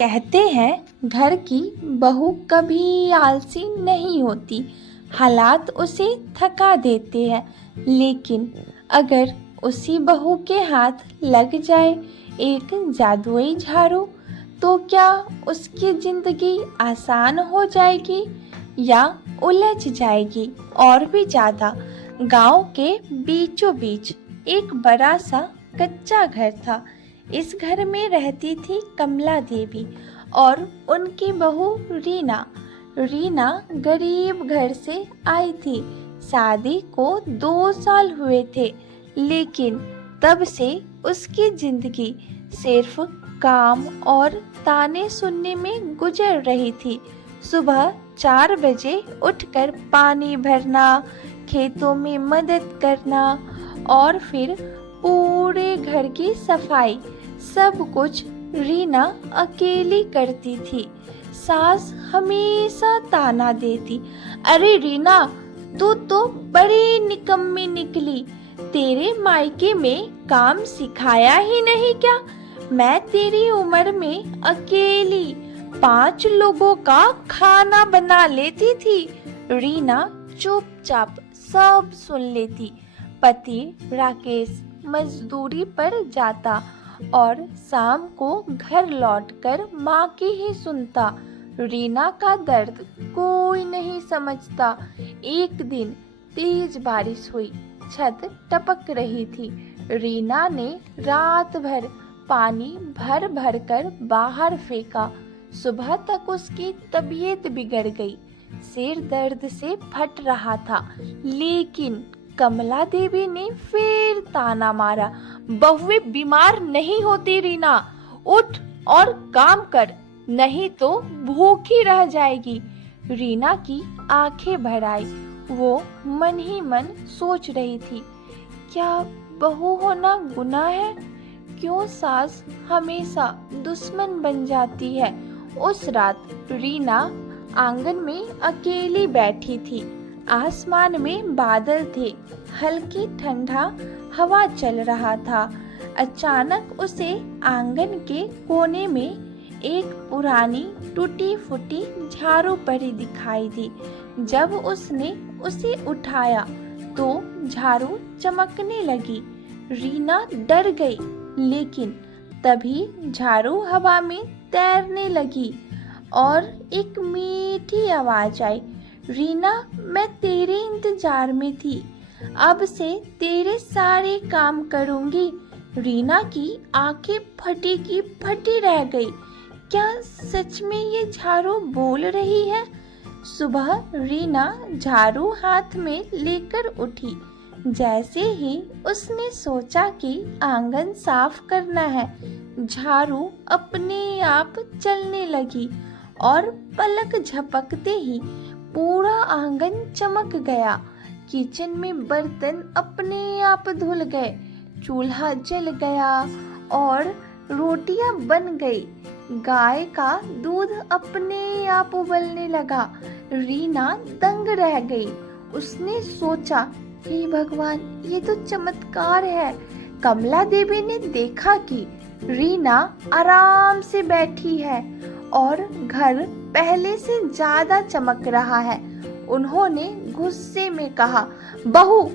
कहते हैं घर की बहू कभी आलसी नहीं होती। हालात उसे थका देते हैं, लेकिन अगर उसी बहू के हाथ लग जाए एक जादुई झाड़ू, तो क्या उसकी जिंदगी आसान हो जाएगी या उलझ जाएगी और भी ज्यादा। गांव के बीचों बीच एक बड़ा सा कच्चा घर था। इस घर में रहती थी कमला देवी और उनकी बहू रीना। रीना गरीब घर से आई थी। शादी को 2 साल हुए थे, लेकिन तब से उसकी जिंदगी सिर्फ काम और ताने सुनने में गुजर रही थी। सुबह 4 बजे उठकर पानी भरना, खेतों में मदद करना और फिर पूरे घर की सफाई, सब कुछ रीना अकेली करती थी। सास हमेशा ताना देती, अरे रीना, तू तो बड़ी निकम्मी निकली। तेरे मायके में काम सिखाया ही नहीं क्या? मैं तेरी उम्र में अकेली 5 लोगों का खाना बना लेती थी। रीना चुपचाप सब सुन लेती। पति राकेश मजदूरी पर जाता और शाम को घर लौटकर माँ की ही सुनता। रीना का दर्द कोई नहीं समझता। एक दिन तेज बारिश हुई, छत टपक रही थी। रीना ने रात भर पानी भर भर कर बाहर फेंका। सुबह तक उसकी तबीयत बिगड़ गई, सिर दर्द से फट रहा था। लेकिन कमला देवी ने फिर ताना मारा, बहुएं बीमार नहीं होती रीना, उठ और काम कर, नहीं तो भूखी रह जाएगी। रीना की आंखें भर आई। वो मन ही मन सोच रही थी, क्या बहू होना गुनाह है? क्यों सास हमेशा दुश्मन बन जाती है? उस रात रीना आंगन में अकेली बैठी थी। आसमान में बादल थे, हल्की ठंडा हवा चल रहा था। अचानक उसे आंगन के कोने में एक पुरानी टूटी फूटी झाड़ू पड़ी दिखाई दी। जब उसने उसे उठाया तो झाड़ू चमकने लगी। रीना डर गई, लेकिन तभी झाड़ू हवा में तैरने लगी और एक मीठी आवाज आई, रीना, मैं तेरे इंतजार में थी, अब से तेरे सारे काम करूंगी। रीना की आंखें फटी की फटी रह गई। क्या सच में ये झाड़ू बोल रही है? सुबह रीना झाड़ू हाथ में लेकर उठी। जैसे ही उसने सोचा कि आंगन साफ करना है, झाड़ू अपने आप चलने लगी और पलक झपकते ही पूरा आंगन चमक गया। किचन में बर्तन अपने आप धुल गए, चूल्हा जल गया और रोटियां बन गई। गाय का दूध अपने आप उबलने लगा। रीना दंग रह गई। उसने सोचा, हे भगवान, ये तो चमत्कार है। कमला देवी ने देखा कि रीना आराम से बैठी है और घर पहले से ज्यादा चमक रहा है। उन्होंने गुस्से में कहा, बहू,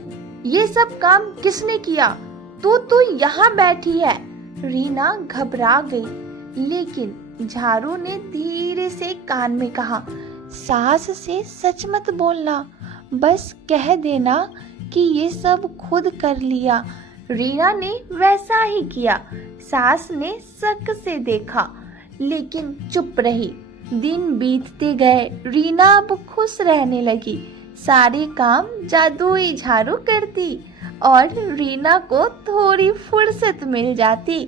ये सब काम किसने किया? तू यहाँ बैठी है। रीना घबरा गई, लेकिन झाड़ू ने धीरे से कान में कहा, सास से सच मत बोलना, बस कह देना कि ये सब खुद कर लिया। रीना ने वैसा ही किया। सास ने शक से देखा, लेकिन चुप रही। दिन बीतते गए। रीना अब खुश रहने लगी। सारे काम जादुई झाड़ू करती और रीना को थोड़ी फुर्सत मिल जाती।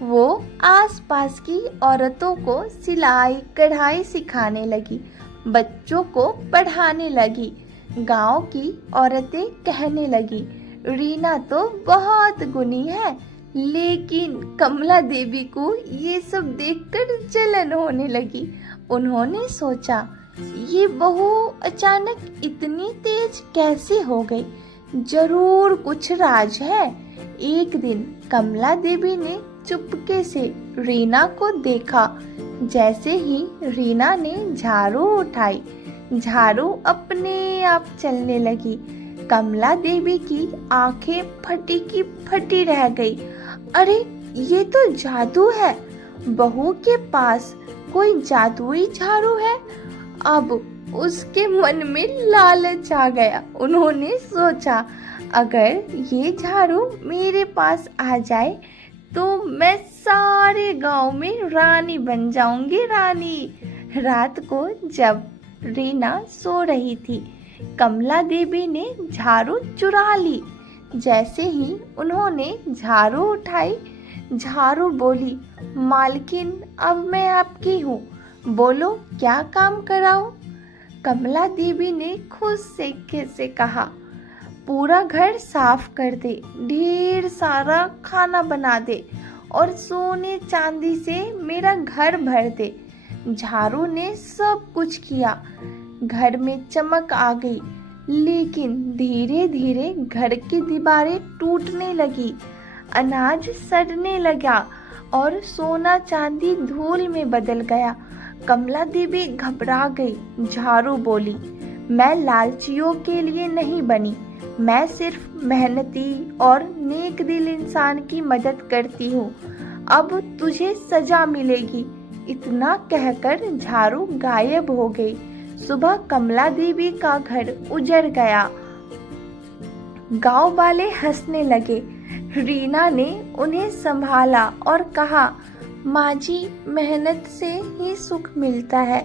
वो आसपास की औरतों को सिलाई कढ़ाई सिखाने लगी, बच्चों को पढ़ाने लगी। गांव की औरतें कहने लगी, रीना तो बहुत गुणी है। लेकिन कमला देवी को ये सब देखकर जलन होने लगी। उन्होंने सोचा, ये बहू अचानक इतनी तेज कैसे हो गई? जरूर कुछ राज है। एक दिन कमला देवी ने चुपके से रीना को देखा। जैसे ही रीना ने झाड़ू उठाई, झाड़ू अपने आप चलने लगी। कमला देवी की आंखें फटी की फटी रह गई। अरे ये तो जादू है, बहू के पास कोई जादुई झाड़ू है। अब उसके मन में लालच आ गया। उन्होंने सोचा, अगर ये झाड़ू मेरे पास आ जाए तो मैं सारे गांव में रानी बन जाऊंगी, रानी। रात को जब रीना सो रही थी, कमला देवी ने झाड़ू चुरा ली। जैसे ही उन्होंने झाड़ू उठाई, झाड़ू बोली, मालकिन अब मैं आपकी हूँ, बोलो क्या काम कराऊं। कमला देवी ने खुश से कहा, पूरा घर साफ कर दे, ढेर सारा खाना बना दे और सोने चांदी से मेरा घर भर दे। झाड़ू ने सब कुछ किया। घर में चमक आ गई, लेकिन धीरे धीरे घर की दीवारें टूटने लगी, अनाज सड़ने लगा और सोना चांदी धूल में बदल गया। कमला देवी घबरा गई। झाड़ू बोली, मैं लालचियों के लिए नहीं बनी, मैं सिर्फ मेहनती और नेक दिल इंसान की मदद करती हूँ। अब तुझे सजा मिलेगी। इतना कहकर झाड़ू गायब हो गई। सुबह कमला देवी का घर उजड़ गया। गांव वाले हंसने लगे। रीना ने उन्हें संभाला और कहा, माँ जी, मेहनत से ही सुख मिलता है,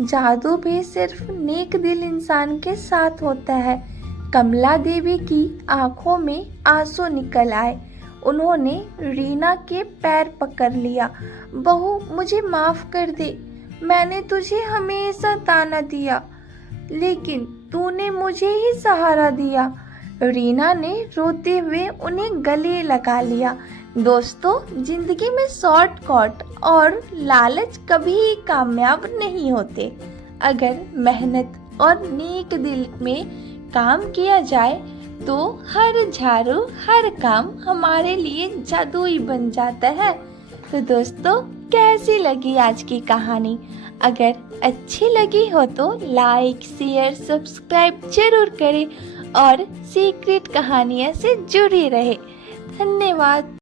जादू भी सिर्फ नेक दिल इंसान के साथ होता है। कमला देवी की आंखों में आंसू निकल आए। उन्होंने रीना के पैर पकड़ लिया। बहू, मुझे माफ कर दे, मैंने तुझे हमेशा ताना दिया, लेकिन तूने मुझे ही सहारा दिया। रीना ने रोते हुए उन्हें गले लगा लिया। दोस्तों, जिंदगी में शॉर्टकट और लालच कभी कामयाब नहीं होते। अगर मेहनत और नेक दिल में काम किया जाए तो हर झाड़ू, हर काम हमारे लिए जादुई बन जाता है। तो दोस्तों, कैसी लगी आज की कहानी? अगर अच्छी लगी हो तो लाइक, शेयर, सब्सक्राइब जरूर करें और सीक्रेट कहानियों से जुड़े रहे। धन्यवाद।